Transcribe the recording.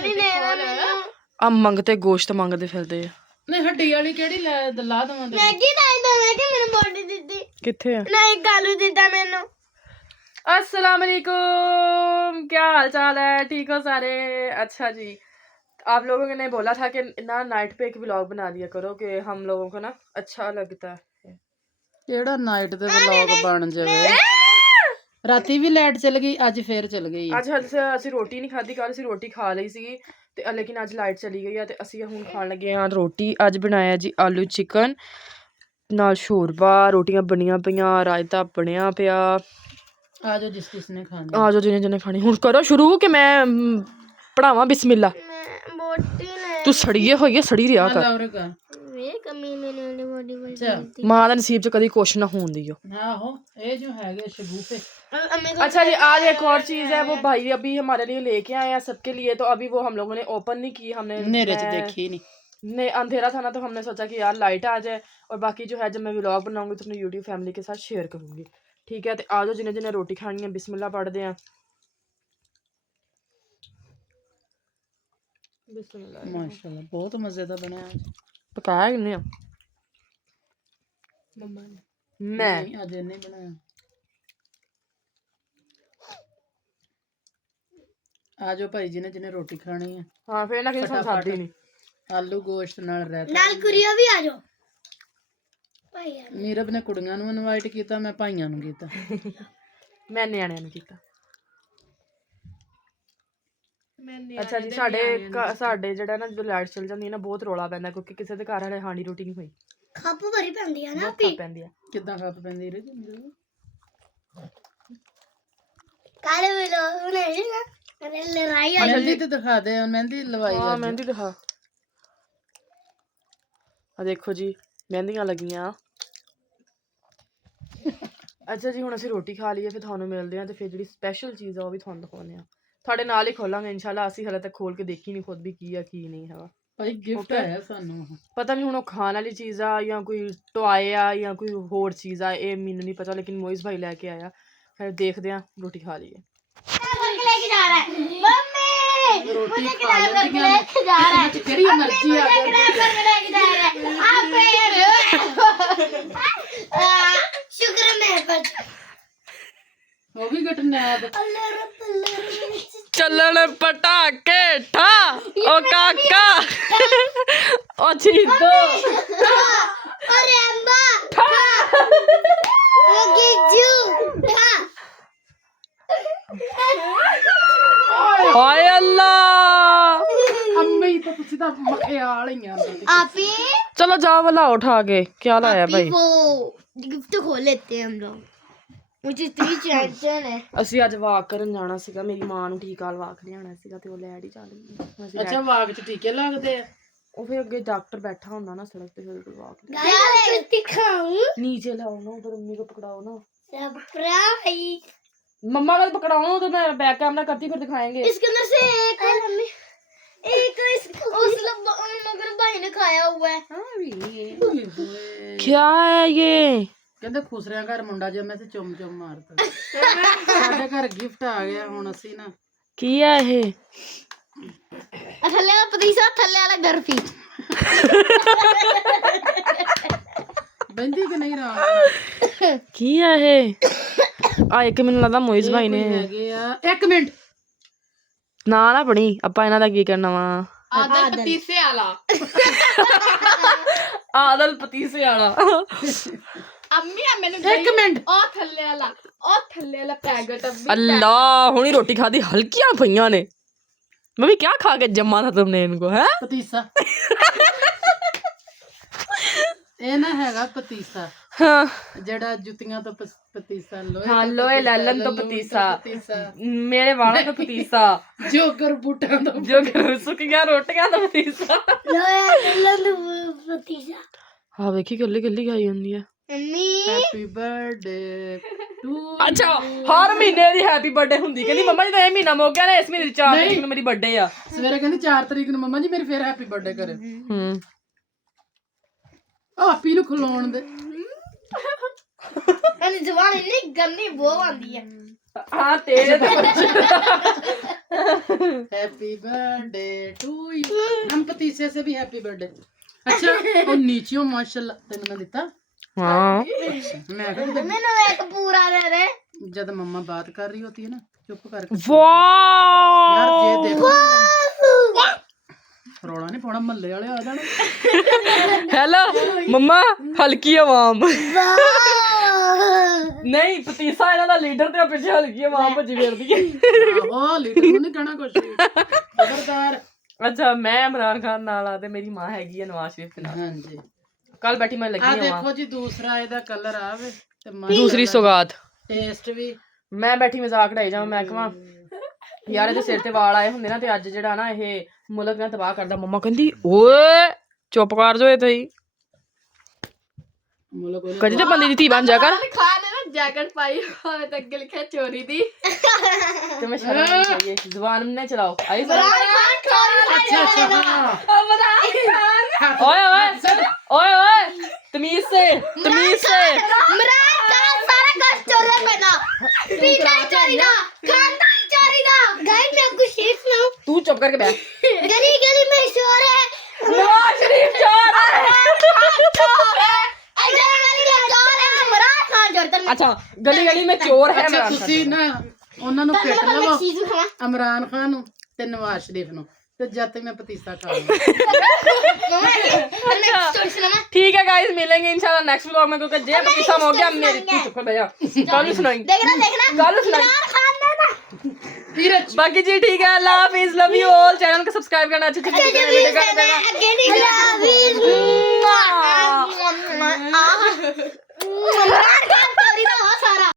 ਨਹੀਂ ਲੈਣਾ ਆ ਮੰਗਤੇ ਗੋਸ਼ਤ ਮੰਗਦੇ ਫਿਰਦੇ ਆ ਨਹੀਂ ਹੱਡੀ ਵਾਲੀ ਕਿਹੜੀ ਲਾ ਦਵਾਂ ਦੇ ਮੈਗੀ ਦਾ ਮੈਂ ਕਿ ਮੈਨੂੰ ਬੋਡੀ ਦਿੱਤੀ ਕਿੱਥੇ ਆ ਨਹੀਂ ਗਾਲੂ ਦਿੱਤਾ ਮੈਨੂੰ अस्सलाम वालेकुम क्या हाल चाल है ठीक हो सारे अच्छा जी आप लोगों ने बोला था कि ना नाइट पे एक व्लॉग बना दिया करो कि हम लोगों को ना अच्छा लगता है ਕਿਹੜਾ ਨਾਈਟ ਤੇ ਵਲੌਗ ਬਣ ਜਾਵੇ ਰਾਤੀ ਵੀ ਲਾਈਟ ਚਲ ਗਈ ਅੱਜ ਫੇਰ ਚਲ ਗਈ ਅੱਜ ਅਸੀਂ ਰੋਟੀ ਨਹੀਂ ਖਾਧੀ ਕੱਲ ਅਸੀਂ ਰੋਟੀ ਖਾ ਲਈ ਸੀ ਤੇ ਲੇਕਿਨ ਅੱਜ ਲਾਈਟ ਚਲੀ ਗਈ ਆ ਤੇ ਅਸੀਂ ਹੁਣ ਖਾਣ ਲੱਗੇ ਆ ਰੋਟੀ ਅੱਜ ਬਣਾਇਆ ਜੀ ਆਲੂ ਚਿਕਨ ਨਾਲ ਸ਼ੋਰਬਾ ਰੋਟੀਆਂ ਬਣੀਆਂ ਪਈਆਂ ਰਾਇਤਾ ਬਣਿਆ ਪਿਆ ਆ ਜਾਓ ਜਿਸ ਨੇ ਖਾਣੀ ਆ ਜਾਓ ਜਿਹਨੇ ਖਾਣੀ ਹੁਣ ਕਰੋ ਸ਼ੁਰੂ ਕਿ ਮੈਂ ਪੜਾਵਾਂ ਬਿਸਮਿਲ੍ਲਾ ਮੈਂ ਬੋਟੀ ਲੈ ਤੂੰ ਸੜੀਏ ਹੋਈਏ ਸੜੀ ਰਿਹਾ ਕਰ ਵੇ ਕਮੀ ਮੈਨੂੰ ਵਾਲੀ ਬੋਡੀ ਬਣ ਮਾਂ ਦਾ ਨਸੀਬ ਚ ਕਦੀ ਕੁਛ ਨਾ ਹੋਣ ਦਿਓ ਆਹੋ ਇਹ ਜੋ ਹੈਗੇ शगुफे अच्छा जी आज एक और चीज है वो भाई अभी हमारे लिए लेके आए हैं सबके लिए तो अभी वो हम लोगों ने ओपन नहीं की हमने अंधेरे च देखी नहीं अंधेरा था ना तो हमने सोचा कि यार लाइट आ जाए और बाकी जो है जब मैं व्लॉग बनाऊंगी तो अपनी यूट्यूब फैमिली के साथ शेयर करूंगी ठीक है तो आ जाओ जिन्हें जिन्हें रोटी खानी है बिस्मिल्लाह पढ़ते हैं बिस्मिल्लाह माशाल्लाह बहुत मजे का बनाया पकाया किन्ने मम्मा ने मैं आज नहीं बनाया आ जाओ भाई जिन्हें रोटी खानी है हाँ फिर ना किसी खाती नहीं आलू गोश्त नाल रहता ਨਾਲ ਕੁੜੀਆਂ ਵੀ ਆ ਜਾਓ ਭਾਈ मीरब ने कुड़ियां नूं इनवाइट कीता मैं भाइयां नूं कीता मैं ਨਿਆਣਿਆਂ ਨੂੰ ਕੀਤਾ ਅੱਛਾ ਜੀ ਸਾਡੇ ਜਿਹੜਾ ਨਾ ਜਦੋਂ ਲਾਈਟ ਚਲ ਜਾਂਦੀ ਹੈ ਨਾ ਬਹੁਤ ਰੌਲਾ ਪੈਂਦਾ ਕਿਉਂਕਿ ਕਿਸੇ ਦੇ ਘਰ ਹਲੇ ਹਾਂਡੀ ਰੋਟੀ ਨਹੀਂ ਹੋਈ ਖੱਪ ਭਰੀ ਪੈਂਦੀ ਆ ਨਾ ਬਹੁਤ ਪੈਂਦੀ ਆ किदां खप पैंदी रे ਕਾਲੇ ਵੇਲੋ ਉਹਨੇ ਨਾ ਅਰੇ ਲੜਾਈ ਆ मेहंदी ते दिखा दे मेहंदी लवाई हाँ मेहंदी दिखा आ देखो जी मेहंदियां लगियां अच्छा जी हुण असीं रोटी खा लईए फिर तुहानूं मिलदे हां ते फिर जिहड़ी स्पैशल चीज़ आ ओह भी तुहानूं दिखाउने आ तुहाडे नाल ही खोलांगे इंशाल्लाह असीं हले तक खोल के देखी नहीं खुद भी की आ की नहीं हैगा भाई गिफ्ट है सानू पता नहीं हुण ओह खाण वाली चीज़ आ या कोई टॉय आ या कोई होर चीज़ आ ये मैनूं नहीं पता लेकिन मोइज़ भाई लैके आया फिर देखदे हां रोटी खा लईए लेके जा रहा है मम्मी रोटी मुझे खा किताब करके लेके जा रहा है तेरी मर्जी आ किताब करके लेके जा रहा है आप शुक्र है मेरे पर वो भी घटना है अल्लाह रब अल्लाह ਚੱਲਣ ਪਟਾਕੇ ਠਾ ਓ ਕਾਕਾ ਓ ਚੀਦੋ अरे अम्मा ओ गिज्जू ਹਾਏ ਅੱਲਾ अम्मी तो तुसी दा मखियाल ही आंदा आप ही चलो जाओ वाला उठा के क्या लाया भाई वो गिफ्ट खोल लेते हैं हम लोग मुझे इतनी टेंशन है ਅਸੀਂ ਅੱਜ ਵਾਕ ਕਰਨ ਜਾਣਾ ਸੀਗਾ ਮੇਰੀ ਮਾਂ ਨੂੰ ਟੀਕਾ ਲਵਾ ਕੇ ਲਿਆਉਣਾ ਸੀਗਾ ਤੇ ਉਹ ਲੈਣ ਹੀ ਚੱਲ अच्छा वाग च टीके लगदे आ ਉਹ ਫਿਰ ਅੱਗੇ ਡਾਕਟਰ ਬੈਠਾ ਹੁੰਦਾ ਨਾ ਸੜਕ ਤੇ ਫਿਰ ਲਵਾ ਕੇ गाइस दिखाऊं नीचे लाओ ना उधर मम्मी को पकड़ाओ ना सरप्राइज मम्मा को पकड़ाओ ना तो मैं बैक कैमरा करती फिर दिखाएंगे इसके अंदर से एक उस मगर भाई ने खाया हुआ है क्या है ये ਕਹਿੰਦੇ ਖੁਸਰਿਆਂ ਘਰ ਮੁੰਡਾ ਜੰਮਿਆ ਤੇ ਚੁੰਮ ਚੁੰਮ ਮਾਰਦਾ ਸਾਡੇ ਘਰ ਗਿਫਟ ਆ ਗਿਆ ਹੁਣ ਅਸੀਂ ਨਾ ਕੀ ਹੈ ਇਹ थल्ले वाला पतीसा थल्ले वाला बर्फी ਬੰਦੀ ਕਿ ਨਹੀਂ ਰਾਮ ਕੀ ਹੈ ਇਹ ਆ ਇੱਕ ਮੈਨੂੰ ਲੱਗਦਾ ਮੋਇਜ਼ ਭਾਈ ਨੇ ਹੈਗੇ ਆ 1 ਮਿੰਟ ਨਾ ਨਾ ਪਣੀ ਆਪਾਂ ਇਹਨਾਂ ਦਾ ਕੀ ਕਰਨਾ ਵਾ ਆਦਲ ਪਤੀਸੇ ਵਾਲਾ ਆਦਲ ਪਤੀਸੇ ਵਾਲਾ ਅੰਮੀ ਆ ਮੈਨੂੰ 1 ਮਿੰਟ ਉਹ ਥੱਲੇ ਵਾਲਾ ਪੈਕਟ ਅੱਲਾ ਹੁਣੀ ਰੋਟੀ ਖਾਦੀ ਹਲਕੀਆਂ ਪਈਆਂ ਨੇ मम्मी क्या खा के जमा था तुमने इनको है ਪਤੀਸਾ ਇਹ ਨਾ ਹੈਗਾ ਪਤੀਸਾ हाँ ਜਿਹੜਾ ਜੁੱਤੀਆਂ ਤੋਂ ਪਤੀਸਾ ਲੋਹੇ हाँ लोहे लैलन तो पतीसा मेरे वालों तो पतीसा ਜੋਗਰ ਬੂਟਾਂ ਤੋਂ जो सुखियां रोटियां तो पतीसा पतीसा हाँ देखी गल्ली गल्ली खाई होंदी है मम्मी ਹੈਪੀ ਬਰਥਡੇ ਟੂ अच्छा हर महीने दी हैप्पी बर्थडे हुंदी कहंदी मम्मा जी तो ये महीना मुक गया ना इस महीने 4 तारीख ਨੂੰ ਮੇਰੀ बर्थडे ਆ ਸਵੇਰੇ ਕਹਿੰਦੀ 4 ਤਰੀਕ ਨੂੰ ਮੰਮਾ ਜੀ ਮੇਰੀ ਫੇਰ ਹੈਪੀ ਬਰਥਡੇ ਕਰੇ ਆਪੀ ਨੂੰ ਖਲੋਣ ਦੇ मैंने जवान इतनी गंदी बो आंदी है हाँ तेरे तो हैप्पी बर्थडे टू यू। हम पतीसे से भी हैप्पी बर्थडे। अच्छा ਉਹ ਨੀਚਿਓ ਮਾਸ਼ਾਅੱਲਾ ਤੈਨੂੰ ਮੈਂ ਦਿੱਤਾ। हाँ मैं कहा ਮੈਨੂੰ ਇੱਕ ਪੂਰਾ ਦੇ ਦੇ। जब मम्मा बात कर रही होती है ना चुप करके वाह यार ये देखो ਰੌਲਾ ਨਹੀਂ ਪਾਉਣਾ ਮਹੱਲੇ ਵਾਲੇ ਆ ਜਾਣ। हेलो मम्मा हल्की आवाम नहीं पतीसा ਇਹਨਾਂ ਦਾ ਲੀਡਰ ਤੇ ਪਿੱਛੇ ਹਲਕੀ ਆਵਾਮ ਭੱਜੀ ਫਿਰਦੀ ਹੈ ਆਹੋ ਲੀਡਰ ਨੂੰ ਨਹੀਂ ਕਹਿਣਾ ਕੁਛ ਵੀ। ਖਬਰਦਾਰ। ਅੱਛਾ ਮੈਂ ਇਮਰਾਨ ਖਾਨ ਨਾਲ ਆ ਤੇ ਮੇਰੀ ਮਾਂ ਹੈਗੀ ਹੈ ਨਵਾਜ਼ ਸ਼ਰੀਫ ਨਾਲ ਹਾਂਜੀ ਕੱਲ ਬੈਠੀ ਮੈਂ ਲੱਗੀ ਆ ਹਾਂ ਦੇਖੋ ਜੀ ਦੂਸਰਾ ਇਹਦਾ ਕਲਰ ਆਵੇ ਤੇ ਦੂਸਰੀ ਸੌਗਾਤ ਟੇਸਟ ਵੀ। ਮੈਂ ਬੈਠੀ ਮਜ਼ਾਕ ਢਾਈ ਜਾਵਾਂ ਮੈਂ ਕਹਾਂ ਯਾਰ ਇਹਦੇ ਸਿਰ ਤੇ ਵਾਲ ਆਏ ਹੁੰਦੇ ਨਾ ਤੇ ਅੱਜ ਜਿਹੜਾ ਨਾ ਇਹ ਮੁਲਕ ਨਾ ਤਬਾਹ ਕਰਦਾ ਮੰਮਾ ਕਹਿੰਦੀ ਓਏ ਚੁੱਪ ਕਰ ਜੋ ਤੁਸੀਂ ਮੁਲਕ ਉਹਨੇ ਕਦੀ ਤੇ ਬੰਦੇ ਦੀ ਧੀ ਬਣ ਜਾ ਕਰ ਖਾਨ ਨੇ ਨਾ ਜੈਕਟ ਪਾਈ ਹੋਵੇ ਤੇ ਅੱਗੇ ਲਿਖਿਆ ਚੋਰੀ ਦੀ। ਤੇ ਮੈਂ ਸ਼ਰਮ ਨਹੀਂ ਚਾਹੀਏ ਜ਼ੁਬਾਨ ਨੇ ਚਲਾਓ ਆਈ अच्छा अच्छा हाँ ओए ओए ओए ओए तमीज से ਇਮਰਾਨ ਖਾਨ ਸਾਰਾ ਕੁਝ ਚੋਰੀ ਪੈਣਾ ਪੀਣਾ ਹੀ ਚੋਰੀ ਦਾ ਖਾਣਾ ਹੀ ਚੋਰੀ ਦਾ। गाइस मैं आपको शेर सुनाऊं। तू चुप करके बैठ गली गली में शोर है नवाज शरीफ चोर है अच्छा गली गली में चोर है ਅੱਛਾ इमरान ਤੁਸੀਂ ਨਾ ਉਹਨਾਂ ਨੂੰ ਪਿੱਟ ਲਵੋ चीज खावा ਇਮਰਾਨ ਖਾਨ ਨੂੰ ਤੇ ਨਵਾਜ਼ ਸ਼ਰੀਫ ਨੂੰ ਤੇ ਜਦ ਤੱਕ ਮੈਂ ਪਤੀਸਾ ਖਾ ਲਵਾਂ। मम्मा नेक्स्ट स्टोरी सुनाना। ठीक है गाइस मिलेंगे इंशाल्लाह नेक्स्ट व्लॉग में क्योंकि जे पतीसा हो गया मेरी तू चुप कर बैठ जा कल सुनाएंगे देखना कल सुनाएंगे इमरान खान ने ना फिर बाकी जी ठीक है अल्लाह हाफिज लव यू ऑल चैनल को सब्सक्राइब करना अच्छे अच्छे वीडियो का देना अगेन इमरान खान चोरी ना सारा।